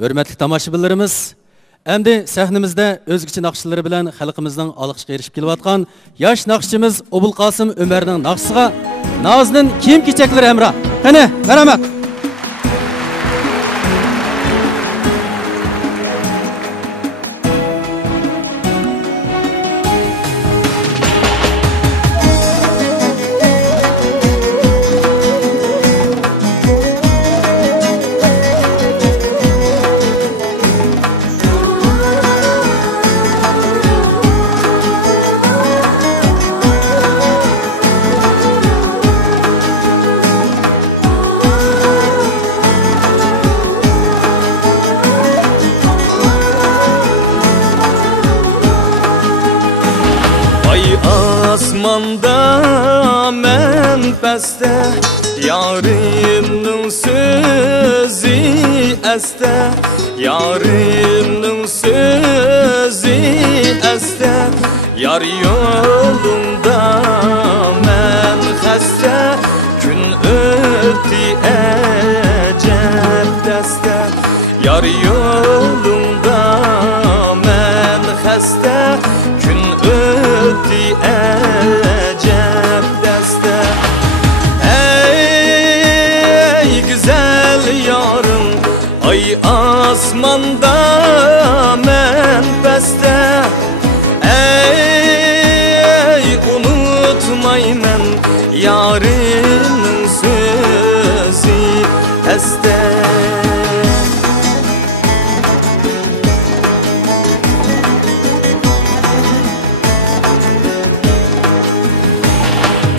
Hürmetli tomoshabinlarimiz, endi sahnimizda o'zgacha naqshlari bilan xalqimizning olqishga erishib kelayotgan yosh naqshchimiz Obulqosim Umarning naqshisiga Noznin kiyim-kechaklari hamroh. Qani, marhamat. Asmanda men peste yarimning so'zi asta yarimning so'zi asta yar yo'lunda men xasta kun o'tdi ajab dasta yar yo'lunda men xasta kun o'tdi acep deste. Ey güzel yarım, ay asmanda men peste. Ey unutmaymen yarının sözü este.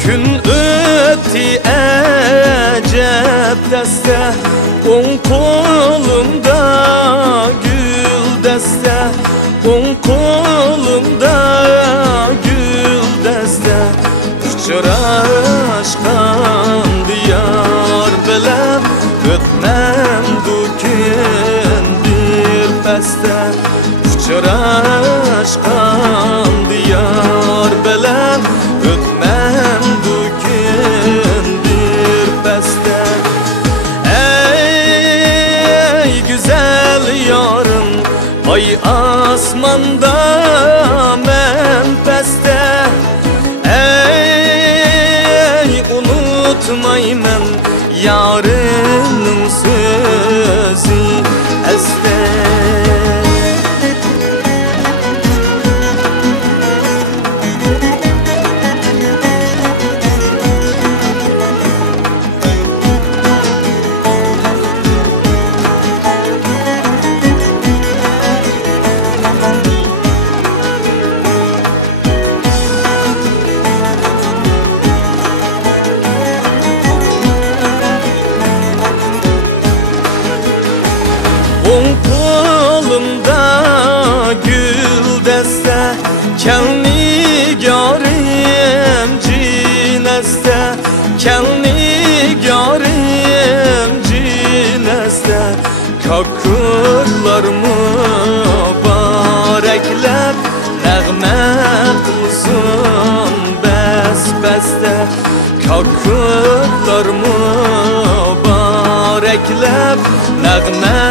Gün ötti acep deste, on kolumda gül deste, on kolumda gül deste. Uçraşkan diyar bilen ötmem bu gün bir peste. Uçraşkan diyar bilen ötmem bugün bir peste. Ey güzel yarım, ay asmanda men peste. Ey unutmaymen yarının sözü este. On kolumda gül deste, kelni görüm cineste, kelni görüm cineste. Kakırlar mübareklep, nəğmə qılsın bəs bəste. Kakırlar mübareklep, nəğmə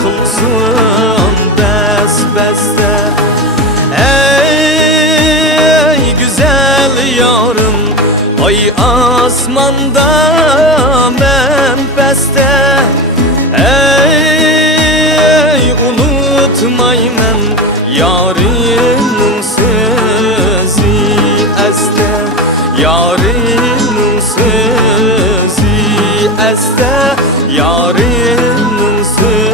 qılsın bəs bəste. Ey güzel yarım, ay asmanda men peste. Ey unutmaymen yarının sözü este. Yarının sözü este. Yarının sözü